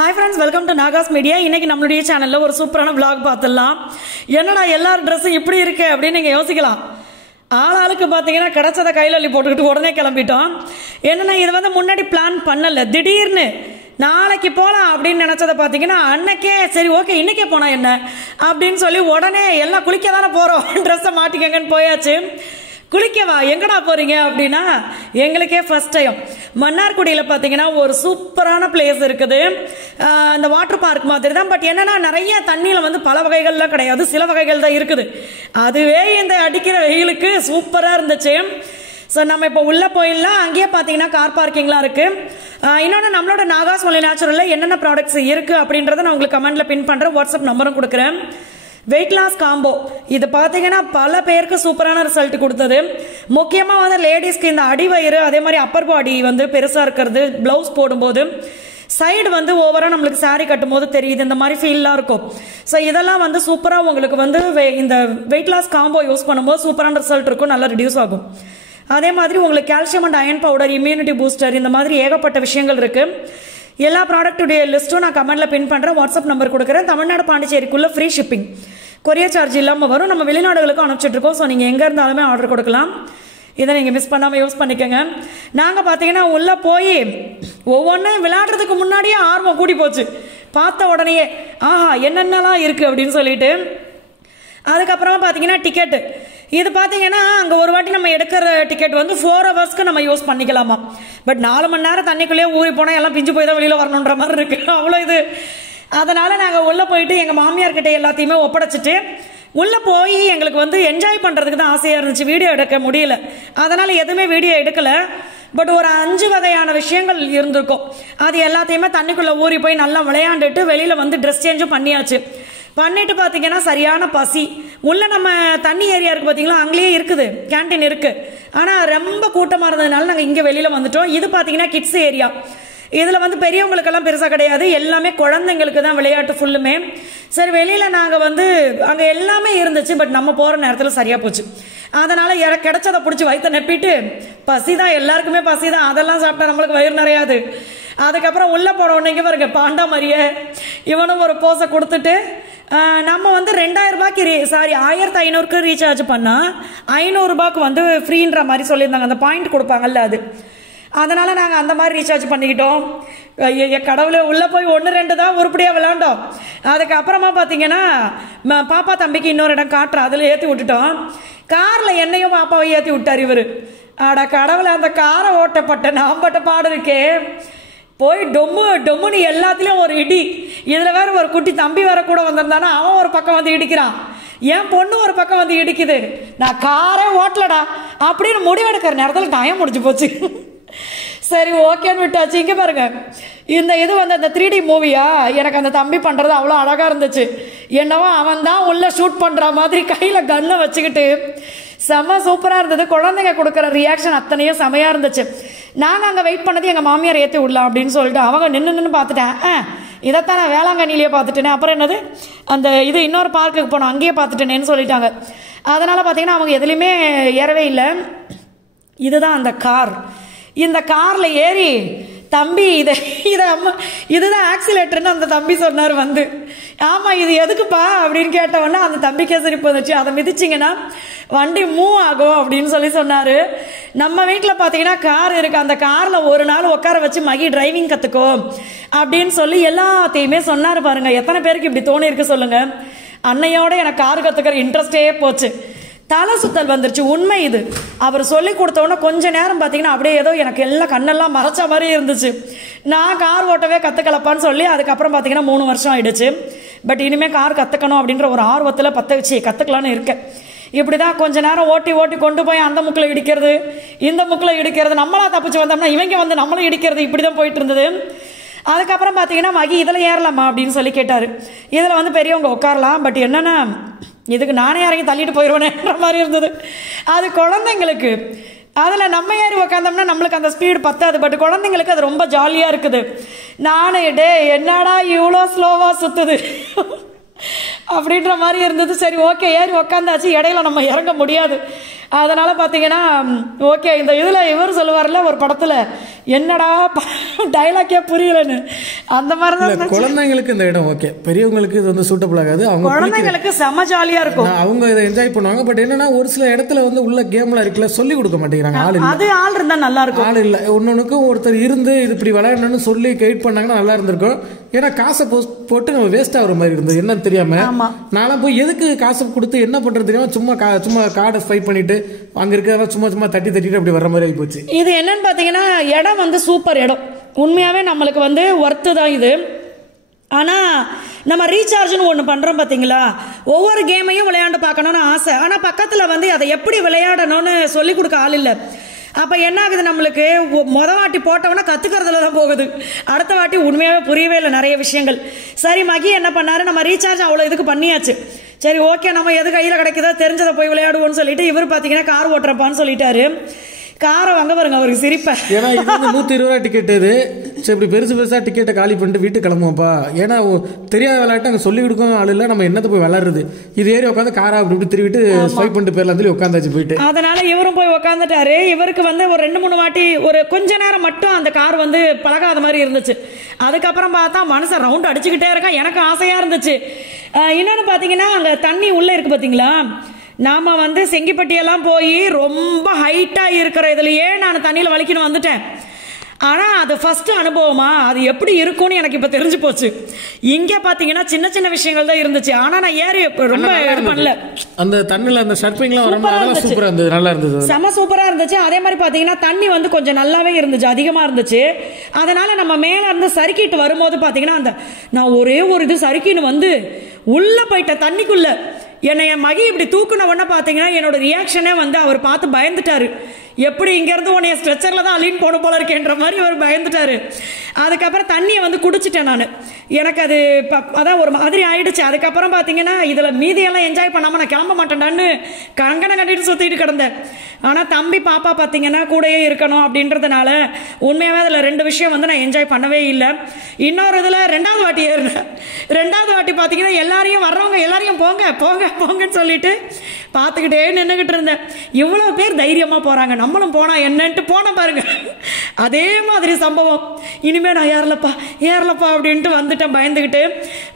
Hi friends, welcome to Nagas Media. இன்னைக்கு நம்மளுடைய சேனல்ல ஒரு சூப்பரான vlog பார்த்தலாம். என்னடா எல்லார் Dress இப்படி இருக்கு அப்படி நீங்க யோசிக்கலாம். ஆளாளுக்கு பாத்தீங்கன்னா கடச்சத கையில அள்ளி போட்டுக்கிட்டு உடனே கிளம்பிட்டோம். என்னன்னா இது வந்து முன்னாடி பிளான் பண்ணல. திடீர்னு நாளைக்கு போலாம் அப்படின்னு நினைச்சத பாத்தீங்கன்னா அன்னைக்கே சரி ஓகே இன்னைக்கே போனா என்ன அப்படின்னு சொல்லி உடனே எல்லாம் குளிக்க தானே போறோம். Dress மாட்டிக்கங்கன்னு போயாச்சு. குளிக்கவா எங்கடா போறீங்க அப்படின்னா எங்களுக்கே ஃபர்ஸ்ட் டைம் மன்னார்குடியில் பார்த்தீங்கன்னா ஒரு சூப்பரான பிளேஸ் இருக்குது. இந்த வாட்டர் பார்க் மாதிரி தான். பட் என்னன்னா நிறைய தண்ணியில் வந்து பல வகைகள்லாம் கிடையாது, சில வகைகள் தான் இருக்குது. அதுவே இந்த அடிக்கிற வெயிலுக்கு சூப்பராக இருந்துச்சு. ஸோ நம்ம இப்போ உள்ளே போயிடலாம். அங்கேயே பார்த்தீங்கன்னா கார் பார்க்கிங்லாம் இருக்கு. இன்னொன்று நம்மளோட நாகாஸ் ஒன்லி நேச்சுரலில் என்னென்ன ப்ராடக்ட்ஸ் இருக்கு அப்படின்றத நான் உங்களுக்கு கமெண்ட்ல பின் பண்ணுறேன், வாட்ஸ்அப் நம்பரும் கொடுக்குறேன். வெயிட் லாஸ் காம்போ இது பார்த்தீங்கன்னா பல பேருக்கு சூப்பரான ரிசல்ட் கொடுத்தது. முக்கியமாக வந்து லேடிஸ்க்கு இந்த அடிவயிறு அதே மாதிரி அப்பர் பாடி வந்து பெருசாக இருக்கிறது, பிளவுஸ் போடும்போது சைடு வந்து ஓவராக நம்மளுக்கு சாரி கட்டும் போது தெரியுது, இந்த மாதிரி ஃபீல்லாம் இருக்கும். ஸோ இதெல்லாம் வந்து சூப்பராக உங்களுக்கு வந்து இந்த வெயிட் லாஸ் காம்போ யூஸ் பண்ணும்போது சூப்பரான ரிசல்ட் இருக்கும், நல்லா ரிடியூஸ் ஆகும். அதே மாதிரி உங்களுக்கு calcium and iron powder, immunity booster, இந்த மாதிரி ஏகப்பட்ட விஷயங்கள் இருக்கு. எல்லா ப்ராடக்ட்டுடைய லிஸ்ட்டும் நான் கமெண்ட்ல பின் பண்றேன், வாட்ஸ்அப் நம்பர் கொடுக்குறேன். தமிழ்நாடு பாண்டிச்சேரிக்குள்ள ஃப்ரீ ஷிப்பிங், கொரியர் சார்ஜ் இல்லாமல் வரும். நம்ம வெளிநாடுகளுக்கும் அனுப்பிச்சிட்டு இருக்கோம். ஸோ நீங்க எங்க இருந்தாலுமே ஆர்டர் கொடுக்கலாம். இதை நீங்க மிஸ் பண்ணாம யூஸ் பண்ணிக்கோங்க. நாங்க பாத்தீங்கன்னா உள்ள போய் ஒவ்வொன்றும் விளையாடுறதுக்கு முன்னாடியே ஆர்வம் கூடி போச்சு. பார்த்த உடனேயே ஆஹா என்னென்னலாம் இருக்கு அப்படின்னு சொல்லிட்டு. அதுக்கப்புறமா பாத்தீங்கன்னா டிக்கெட் இது பாத்தீங்கன்னா அங்க ஒரு வாட்டி நம்ம எடுக்கிற டிக்கெட் வந்து 4 ஹவர்ஸ்க்கு நம்ம யூஸ் பண்ணிக்கலாமா. பட் 4 மணி நேரம் தண்ணிக்குள்ளேயே ஊறி போனா எல்லாம் பிஞ்சு போய் தான் வெளியில வரணுன்ற மாதிரி இருக்கு, அவ்வளோ இது. அதனால நாங்க உள்ள போயிட்டு எங்க மாமியார் கிட்ட எல்லாத்தையுமே ஒப்படைச்சிட்டு உள்ள போய் எங்களுக்கு வந்து என்ஜாய் பண்றதுக்கு தான் ஆசையா இருந்துச்சு. வீடியோ எடுக்க முடியல, அதனால எதுவுமே வீடியோ எடுக்கல. பட் ஒரு 5 வகையான விஷயங்கள் இருந்திருக்கும். அது எல்லாத்தையுமே தண்ணிக்குள்ள ஊறி போய் நல்லா விளையாண்டுட்டு வெளியில வந்து ட்ரெஸ் சேஞ்சும் பண்ணியாச்சு. பண்ணிட்டு பாத்தீங்கன்னா சரியான பசி. உள்ள நம்ம தண்ணி ஏரியா இருக்கு பாத்தீங்களா, அங்கேயே இருக்குது கேன்டீன் இருக்கு. ஆனா ரொம்ப கூட்டமா இருந்ததுனால நாங்க இங்க வெளியில வந்துட்டோம். இது பாத்தீங்கன்னா கிட்ஸ் ஏரியா. இதுல வந்து பெரியவங்களுக்கெல்லாம் பெருசா கிடையாது, எல்லாமே குழந்தைங்களுக்கு தான் விளையாட்டு ஃபுல்லுமே. சரி வெளியில நாங்க வந்து அங்க எல்லாமே இருந்துச்சு. பட் நம்ம போற நேரத்துல சரியா போச்சு. அதனால கிடைச்சதை பிடிச்சி வயிற்ற நெப்பிட்டு பசிதான், எல்லாருக்குமே பசிதான், அதெல்லாம் சாப்பிட்டா நம்மளுக்கு வயிறு நிறையாது. அதுக்கப்புறம் உள்ள போன உடனே பாருங்க பாண்டா மாதிரியே இவனும் ஒரு போஸை கொடுத்துட்டு நம்ம வந்து 2000 ரூபாய்க்கு 1500க்கு ரீசார்ஜ் பண்ணா 500 ரூபாய்க்கு வந்து ஃப்ரீன்ற மாதிரி சொல்லியிருந்தாங்க. அந்த பாயிண்ட் கொடுப்பாங்கல்ல அது. அதனால நாங்க அந்த மாதிரி ரீசார்ஜ் பண்ணிக்கிட்டோம். கடவுளே உள்ள போய் 1-2 தான் உருப்படியா விளையாண்டோம். அதுக்கப்புறமா பாத்தீங்கன்னா பாப்பா தம்பிக்கு இன்னொரு இடம் காட்டுறோம், அதுல ஏத்தி விட்டுட்டோம். கார்ல என்னையும் பாப்பாவை ஏத்தி விட்டார் இவரு. ஆடா கடவுளை, அந்த காரை ஓட்டப்பட்ட நாம்பட்ட பாடு இருக்கே. போய் டொம்மு டொம்முன்னு எல்லாத்துலயும் ஒரு இடி. இதுல வேற ஒரு குட்டி தம்பி வேற கூட வந்திருந்தானா, அவன் ஒரு பக்கம் வந்து இடிக்கிறான், என் பொண்ணு ஒரு பக்கம் வந்து இடிக்குது. நான் காரே ஓட்டலடா அப்படின்னு முடிவெடுக்கிற நேரத்தில் டைம் முடிஞ்சு போச்சு. சரி ஓகேன்னு விட்டாச்சு. இங்க பாருங்க, இந்த இது வந்து அந்த 3D மூவியா, எனக்கு அந்த தம்பி பண்றது அவ்வளோ அழகா இருந்துச்சு. என்னவோ அவன் தான் உள்ள ஷூட் பண்ற மாதிரி கையில கன்னை வச்சுக்கிட்டு செம சூப்பரா இருந்தது. குழந்தைங்க கொடுக்குற ரியாக்ஷன் அத்தனையும் செமையா இருந்துச்சு. நாங்க அங்க வெயிட் பண்ணது எங்க மாமியார் ஏற்றி விடலாம் அப்படின்னு சொல்லிட்டு அவங்க நின்று பார்த்துட்டேன். இதைத்தான் நான் வேளாங்கண்ணிலேயே பார்த்துட்டேனே, அப்புறம் என்னது அந்த இது இன்னொரு பார்க்குக்கு போனோம் அங்கேயே பார்த்துட்டேனேன்னு சொல்லிட்டாங்க. அதனால பார்த்தீங்கன்னா அவங்க எதுலையுமே ஏறவே இல்லை. இதுதான் அந்த கார். இந்த கார்ல ஏறி தம்பி இதுதான் ஆக்சிலேட்டர்னு அந்த தம்பி சொன்னார் வந்து. ஆமா இது எதுக்குப்பா அப்படின்னு கேட்டவொன்னா அந்த தம்பிக்கே சிரிப்பு வந்துச்சு. அதை மிதிச்சிங்கன்னா வண்டி மூவ் ஆகும் அப்படின்னு சொல்லி சொன்னாரு. நம்ம வீட்டில் பார்த்தீங்கன்னா கார் இருக்கு, அந்த கார்ல ஒரு நாள் உட்கார வச்சு மகி டிரைவிங் கத்துக்கோ அப்படின்னு சொல்லி எல்லாத்தையுமே சொன்னாரு. பாருங்க எத்தனை பேருக்கு இப்படி தோணி இருக்கு சொல்லுங்க. அன்னையோட எனக்கு கார் கத்துக்கிற இன்ட்ரெஸ்டே போச்சு. தலை சுத்தல் வந்துருச்சு, உண்மை இது. அவர் சொல்லி கொடுத்தோன்னே கொஞ்ச நேரம் பார்த்தீங்கன்னா அப்படியே ஏதோ எனக்கு எல்லாம் கண்ணெல்லாம் மறைச்ச மாதிரி இருந்துச்சு. நான் கார் ஓட்டவே கற்றுக்கலப்பான்னு சொல்லி அதுக்கப்புறம் பார்த்தீங்கன்னா 3 வருஷம் ஆயிடுச்சு. பட் இனிமேல் கார் கற்றுக்கணும் அப்படின்ற ஒரு ஆர்வத்தில் கற்றுக்கலான்னு இருக்கேன். இப்படிதான் கொஞ்ச நேரம் ஓட்டி ஓட்டி கொண்டு போய் அந்த முக்கில் இடிக்கிறது, இந்த முக்கில் இடிக்கிறது, நம்மளா தப்பிச்சு வந்தோம்னா இவங்க வந்து நம்மளும் இடிக்கிறது, இப்படிதான் போயிட்டு இருந்தது. அதுக்கப்புறம் பார்த்தீங்கன்னா மகி இதில் ஏறலாமா அப்படின்னு சொல்லி கேட்டார். இதில் வந்து பெரியவங்க உட்காரலாம், பட் என்னன்னா இதுக்கு நானே இறங்கி தள்ளிட்டு போயிடுவேன்ற மாதிரி இருந்தது. அது குழந்தைங்களுக்கு, அதில் நம்ம ஏறி உக்காந்தோம்னா நம்மளுக்கு அந்த ஸ்பீடு பத்தாது. பட் குழந்தைங்களுக்கு அது ரொம்ப ஜாலியாக இருக்குது. நானே என்னடா இவ்வளோ ஸ்லோவாக சுற்றுது அப்படின்ற மாதிரி இருந்தது. சரி ஓகே ஏறி உக்காந்தாச்சு, இடையில நம்ம இறங்க முடியாது. அதனால பார்த்தீங்கன்னா ஓகே இந்த இதில் இவர் சொல்லுவார்ல ஒரு படத்தில், என்னடா டைலாக்கே புரியலன்னு அந்த மாதிரி தான். குழந்தைங்களுக்கு இந்த இடம் ஓகே, பெரியவங்களுக்கு இது வந்து சூட்டபிள் ஆகாது. அவங்க குழந்தைங்களுக்கு செம ஜாலியா இருக்கும், அவங்க இதை என்ஜாய் பண்ணுவாங்க. பட் என்னன்னா ஒரு சில இடத்துல வந்து உள்ள கேம்ல இருக்குல்ல சொல்லி கொடுக்க மாட்டேங்கிறாங்க. ஆள் இருந்தா நல்லா இருக்கும். ஆள் இல்ல, ஒன்னொன்னுக்கும் ஒருத்தர் இருந்து இது இப்படி விளையாடணும்னு சொல்லி கைட் பண்ணாங்கன்னா நல்லா இருந்திருக்கும். ஏன்னா காசை போட்டு நம்ம வேஸ்ட் ஆகுற மாதிரி இருந்தது என்னன்னு தெரியாம. நானும் போய் எதுக்கு காசை கொடுத்து என்ன பண்றது தெரியாம சும்மா கார்டை ஸ்வைப் பண்ணிட்டு அங்க இருக்கிறத சும்மா தட்டிட்டு அப்படி வர்ற மாதிரி ஆகி போச்சு. இது என்னன்னு பாத்தீங்கன்னா இடம் வந்து சூப்பர் இடம், உண்மையாவே நம்மளுக்கு வந்து ஒர்த்து தான் இது. ஆனால் நம்ம ரீசார்ஜ்னு ஒன்று பண்ணுறோம் பார்த்தீங்களா, ஒவ்வொரு கேமையும் விளையாண்டு பார்க்கணுன்னு ஆசை. ஆனால் பக்கத்தில் வந்து அதை எப்படி விளையாடணும்னு சொல்லி கொடுக்க ஆள் இல்லை. அப்போ என்ன ஆகுது, நம்மளுக்கு வாட்டி போட்டவொன்னே கற்றுக்கிறதுல தான் போகுது, அடுத்த வாட்டி உண்மையாகவே புரியவே இல்லை நிறைய விஷயங்கள். சரி மகி என்ன பண்ணாரு, நம்ம ரீசார்ஜ் அவ்வளோ இதுக்கு பண்ணியாச்சு, சரி ஓகே நம்ம எது கையில் கிடைக்குதோ தெரிஞ்சதை போய் விளையாடுவோம்னு சொல்லிட்டு இவர் பார்த்தீங்கன்னா கார் ஓட்டுறப்பான்னு சொல்லிட்டாரு. காரை வாங்க பாருங்க அவருக்கு சிரிப்ப. ஏன்னா இது 120 ரூபா டிக்கெட், இது சரி இப்படி பெருசா டிக்கெட்டை காலி பண்ணிட்டு வீட்டுக்கு கிளம்புவோம்ப்பா. ஏன்னா தெரியாத விளையாட்டு அங்கே சொல்லி கொடுக்கும் ஆள் இல்லை, நம்ம என்னத்தை போய் விளையாடுறது, இது ஏறி உட்காந்து காரா அப்படி இப்படி திருவிட்டு ஸ்வைப் பண்ணிட்டு போயிடலாம் சொல்லி உட்காந்தாச்சு போயிட்டு. அதனால இவரும் போய் உட்காந்துட்டாரு. இவருக்கு வந்து ஒரு 2-3 வாட்டி ஒரு கொஞ்ச நேரம் மட்டும் அந்த கார் வந்து பழகாத மாதிரி இருந்துச்சு. அதுக்கப்புறம் பார்த்தா மனுஷன் ரவுண்ட் அடிச்சுக்கிட்டே இருக்கா, எனக்கு ஆசையா இருந்துச்சு. இன்னொன்று பார்த்தீங்கன்னா அங்கே தண்ணி உள்ளே இருக்கு பார்த்தீங்களா, நாம் வந்து செங்கிப்பட்டியெல்லாம் போய் ரொம்ப ஹைட்டாக இருக்கிற இதுலையே நான் தண்ணியில் வலிக்கணும் வந்துட்டேன். ஆனால் அது ஃபஸ்ட்டு அனுபவமா, அது எப்படி இருக்கும்னு எனக்கு இப்போ தெரிஞ்சு போச்சு. இங்கே பார்த்தீங்கன்னா சின்ன சின்ன விஷயங்கள் தான் இருந்துச்சு, ஆனால் நான் ஏறி ரொம்ப இது பண்ணல. அந்த தண்ணியில் அந்த சர்ஃபிங்லாம் சூப்பராக இருந்தது, நல்லா இருந்தது, செம சூப்பராக இருந்துச்சு. அதே மாதிரி பார்த்தீங்கன்னா தண்ணி வந்து கொஞ்சம் நல்லாவே இருந்துச்சு, அதிகமாக இருந்துச்சு. அதனால் நம்ம மேலே இருந்து சறுக்கிட்டு வரும்போது பார்த்தீங்கன்னா அந்த நான் ஒரே ஒரு இது சறுக்கின்னு வந்து உள்ளே போயிட்டேன் தண்ணிக்குள்ளே. என்னை என் மகி இப்படி தூக்குன உடனே பார்த்தீங்கன்னா என்னோட ரியாக்ஷனே வந்து அவர் பார்த்து பயந்துட்டாரு. எப்படி இங்கேருந்து உன்னைய ஸ்ட்ரெச்சரில் தான் அழின்னு போன போல இருக்கேன்ற மாதிரி அவர் பயந்துட்டாரு. அதுக்கப்புறம் தண்ணியை வந்து குடிச்சிட்டேன் நான், எனக்கு அது அதான் ஒரு மாதிரி ஆயிடுச்சு. அதுக்கப்புறம் பார்த்தீங்கன்னா இதில் மீதியெல்லாம் என்ஜாய் பண்ணாமல் நான் கிளம்ப மாட்டேன்டான்னு கங்கனை கட்டிட்டு சுற்றிட்டு கிடந்தேன். ஆனால் தம்பி பாப்பா பார்த்தீங்கன்னா கூடயே இருக்கணும் அப்படின்றதுனால உண்மையாகவே அதில் 2 விஷயம் வந்து நான் என்ஜாய் பண்ணவே இல்லை. இன்னொரு இதில் 2வது வாட்டி ஏறினேன். 2வது வாட்டி பார்த்தீங்கன்னா எல்லாரையும் வர்றவங்க எல்லாரையும் போங்க போங்க போங்கன்னு சொல்லிட்டு பார்த்துக்கிட்டே நின்றுக்கிட்டு இருந்தேன். இவ்வளோ பேர் தைரியமாக போகிறாங்க, நம்மளும் போனால் என்னன்ட்டு போன பாருங்க. அதே மாதிரி சம்பவம், இனிமேல் நான் ஏறலப்பா அப்படின்ட்டு வந்துட்டேன் பயந்துக்கிட்டு.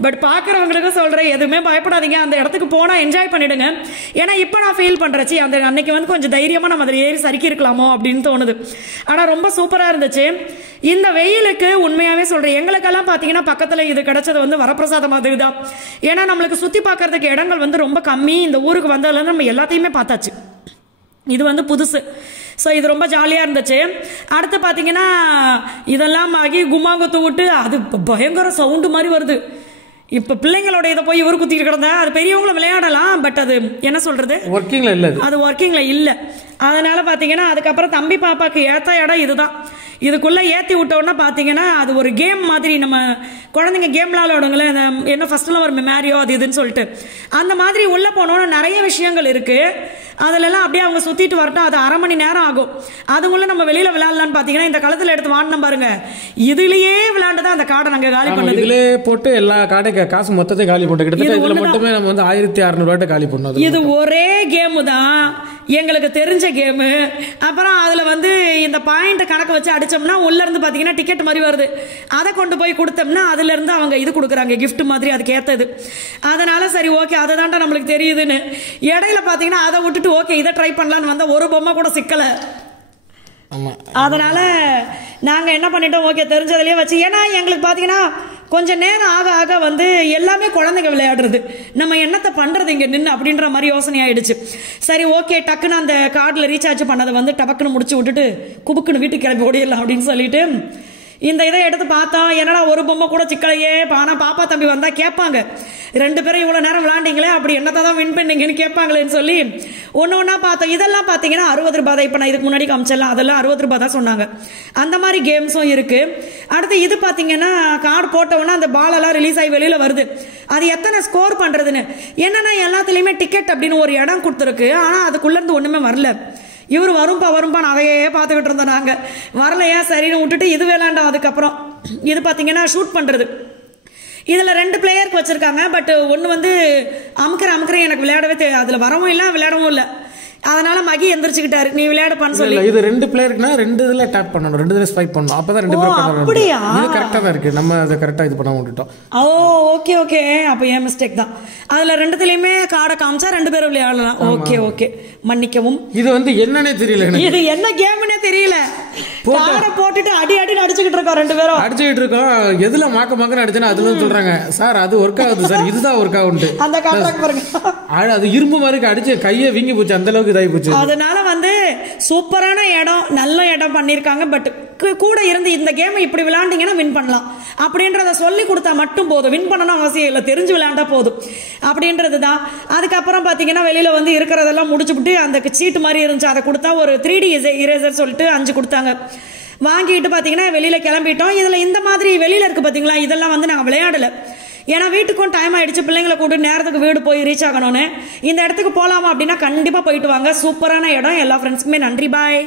பட் பார்க்குறவங்களுக்கும் சொல்கிறேன், எதுவுமே பயப்படாதீங்க, அந்த இடத்துக்கு போனால் என்ஜாய் பண்ணிவிடுங்க. ஏன்னா இப்போ நான் ஃபீல் பண்ணுறச்சு அந்த அன்னைக்கு வந்து கொஞ்சம் தைரியமாக நம்ம அதில் ஏறி சறுக்கி இருக்கலாமோ அப்படின்னு தோணுது. ஆனால் ரொம்ப சூப்பராக இருந்துச்சு. இந்த வெயிலுக்கு உண்மையாகவே சொல்கிறேன், எங்களுக்கெல்லாம் பார்த்தீங்கன்னா பக்கத்தில் இது கிடைச்சது வந்து வரப்பிரசாத மாதிரி தான். ஏன்னா நம்மளுக்கு சுற்றி பார்க்கறதுக்கு இடங்கள் வந்து ரொம்ப கம்மி. இந்த ஊருக்கு வந்ததுலேருந்து நம்ம எல்லாத்தையுமே பார்த்தாச்சு, இது வந்து புதுசு. ஸோ இது ரொம்ப ஜாலியாக இருந்துச்சு. அடுத்து பார்த்தீங்கன்னா இதெல்லாம் ஆகி குமாங்குத்து விட்டு அது பயங்கர சவுண்டு மாதிரி வருது. இப்போ பிள்ளைங்களோட இதை போய் இவர் குத்திட்டு கிடந்தேன். அது பெரியவங்களும் விளையாடலாம், பட் அது என்ன சொல்கிறது, ஒர்க்கிங்கில் இல்லை, அது ஒர்க்கிங்கில் இல்லை. அதனால் பார்த்தீங்கன்னா அதுக்கப்புறம் தம்பி பாப்பாவுக்கு ஏற்ற இடம் இதுதான். இதுக்குள்ளே ஏற்றி விட்டோன்னா பார்த்தீங்கன்னா அது ஒரு கேம் மாதிரி, நம்ம குழந்தைங்க கேம்லாம் விளையாடுங்களேன், என்ன ஃபஸ்ட்டெல்லாம் ஒரு மேரியோ அது இதுன்னு சொல்லிட்டு அந்த மாதிரி உள்ளே போனோன்னா நிறைய விஷயங்கள் இருக்குது. அதிலெல்லாம் அப்படியே அவங்க சுற்றிட்டு வரட்டும், அது 1/2 மணி நேரம் ஆகும். அதுக்குள்ளே நம்ம வெளியில் விளையாடலான்னு பார்த்தீங்கன்னா இந்த காலத்தில் எடுத்து வாடினோம் பாருங்க, இதுலேயே விளையாண்டு தான் அந்த காடை நாங்கள் காலி பண்ணது. இதிலே போட்டு எல்லா காடை காசு மொத்தத்தை காலி போட்டு கிட்டத்தட்ட இதில் மட்டுமே நம்ம வந்து 1600 ரூபாய் காலி பண்ணோம். இது ஒரே கேமு தான், எங்களுக்கு தெரிஞ்ச கேமு. அப்புறம் அதில் வந்து இந்த பாயிண்ட் கணக்கு வச்சு அடித்தோம்னா உள்ளேருந்து பார்த்தீங்கன்னா டிக்கெட் மாதிரி வருது, அதை கொண்டு போய் கொடுத்தோம்னா அதுலேருந்து அவங்க இது கொடுக்குறாங்க கிஃப்ட் மாதிரி, அதுக்கு ஏற்றது. அதனால் சரி ஓகே அதை தான்டா நம்மளுக்கு தெரியுதுன்னு இடையில பார்த்தீங்கன்னா அதை விட்டுட்டு ஓகே இதை ட்ரை பண்ணலான்னு வந்தால் ஒரு பொம்மை கூட சிக்கலை. அதனால் நாங்கள் என்ன பண்ணிட்டோம், ஓகே தெரிஞ்சதுலேயே வச்சு. ஏன்னா எங்களுக்கு பார்த்தீங்கன்னா கொஞ்சம் நேரம் ஆக ஆக வந்து எல்லாமே குழந்தைங்க விளையாடுறது, நம்ம என்னத்தை பண்ணுறது இங்கே நின்று அப்படின்ற மாதிரி யோசனை ஆயிடுச்சு. சரி ஓகே டக்குன்னு அந்த கார்டில் ரீசார்ஜ் பண்ணதை வந்து டபக்குன்னு முடிச்சு விட்டுட்டு குபுக்குன்னு வீட்டுக்கு கிளம்பி ஓடிடலாம் அப்படின்னு சொல்லிட்டு இந்த இதை எடுத்து பார்த்தா என்னடா ஒரு பொம்மை கூட சிக்கலையே. ஆனால் பாப்பா தம்பி வந்தால் கேட்பாங்க, 2 பேரும் இவ்வளோ நேரம் விளாண்டிங்களே அப்படி என்னத்தை தான் வின் பண்ணீங்கன்னு கேட்பாங்களேன்னு சொல்லி ஒன்று ஒன்றா பார்த்தோம். இதெல்லாம் பார்த்தீங்கன்னா 60 ரூபா தான். இப்போ நான் இதுக்கு முன்னாடி காமிச்சலாம், அதெல்லாம் 60 ரூபா தான் சொன்னாங்க. அந்த மாதிரி கேம்ஸும் இருக்குது. அடுத்து இது பார்த்தீங்கன்னா கார்டு போட்டவுடனே அந்த பாலெல்லாம் ரிலீஸ் ஆகி வெளியில் வருது, அது எத்தனை ஸ்கோர் பண்ணுறதுன்னு. என்னன்னா எல்லாத்துலேயுமே டிக்கெட் அப்படின்னு ஒரு இடம் கொடுத்துருக்கு, ஆனால் அதுக்குள்ளேருந்து ஒன்றுமே வரல. இவர் வரும்பான்னு அதையே பார்த்துக்கிட்டு இருந்தோம் நாங்கள். வரலையா சரின்னு விட்டுட்டு இது விளையாண்டோம். அதுக்கப்புறம் இது பார்த்தீங்கன்னா ஷூட் பண்ணுறது, இதில் 2 பிளேயருக்கு வச்சுருக்காங்க. பட் ஒன்று வந்து அமுக்கிற எனக்கு விளையாடவே அதில் வரவும் இல்லை விளையாடவும் இல்லை. அதனால மகி எந்திரிச்சுக்கிட்டாரு, நீ விளையாடுப்பான்னு சொல்லி. இது 2 பிளேயருக்குனா 2 இதுல டேப் பண்ணணும், 2 இதுல ஸ்வைப் பண்ணணும், அப்பதான் 2 பேரும் பண்ணணும். அப்படியா? இது கரெக்டா தான் இருக்கு, நம்ம அதை கரெக்டா இது பண்ண விட்டுட்டோம். ஓ ஓகே ஓகே, அப்ப ஏன் மிஸ்டேக் தான். அதுல 2த்துலயுமே கார்டை காமிச்சா 2 பேரும் விளையாடலாம். ஓகே ஓகே, மன்னிக்கவும். இது வந்து என்னன்னே தெரியல எனக்கு, இது என்ன கேம்னே தெரியல. கார்டை போட்டுட்டு அடி அடி அடிச்சுக்கிட்டு இருக்கோம் 2 பேரும், அடிச்சுக்கிட்டு இருக்கோம். எதுல மாக்க அடிச்சேன்னா அதுல சொல்றாங்க சார் அது ஒர்க் ஆகுது சார், இதுதான் ஒர்க் ஆகுது. அந்த கான்ட்ராக்ட் பாருங்க, அது இரும்பு மாதிரி அடிச்சு கையை வீங்கி போச்சு, அந்த அளவுக்கு இதாகி போச்சு. அதனால வந்து சூப்பரான இடம், நல்ல இடம் பண்ணிருக்காங்க. பட் கூட இருந்து இந்த கேம் இப்படி விளையாண்டீங்கன்னா வின் பண்ணலாம் அப்படின்றத சொல்லி கொடுத்தா மட்டும் போதும், வின் பண்ணணும் அவசியம் இல்லை, தெரிஞ்சு விளையாண்டா போதும் அப்படின்றது தான். அதுக்கப்புறம் பாத்தீங்கன்னா வெளியில வந்து இருக்கிறதெல்லாம் முடிச்சுட்டு அந்த சீட்டு மாதிரி இருந்துச்சு, அதை கொடுத்தா ஒரு 3D இரேசர் சொல்லிட்டு 5 கொடுத்தாங்க. வாங்கிட்டு பாத்தீங்கன்னா வெளியில கிளம்பிட்டோம். இதுல இந்த மாதிரி வெளியில இருக்கு பாத்தீங்களா, இதெல்லாம் வந்து நாங்க விளையாடல, ஏன்னா வீட்டுக்கும் டைம் ஆயிடுச்சு, பிள்ளைங்களை கூட்டு நேரத்துக்கு வீடு போய் ரீச் ஆகணும்னு. இந்த இடத்துக்கு போலாமா அப்படின்னா கண்டிப்பா போயிட்டு வாங்க, சூப்பரான இடம். எல்லா ஃப்ரெண்ட்ஸ்க்குமே நன்றி, பாய்.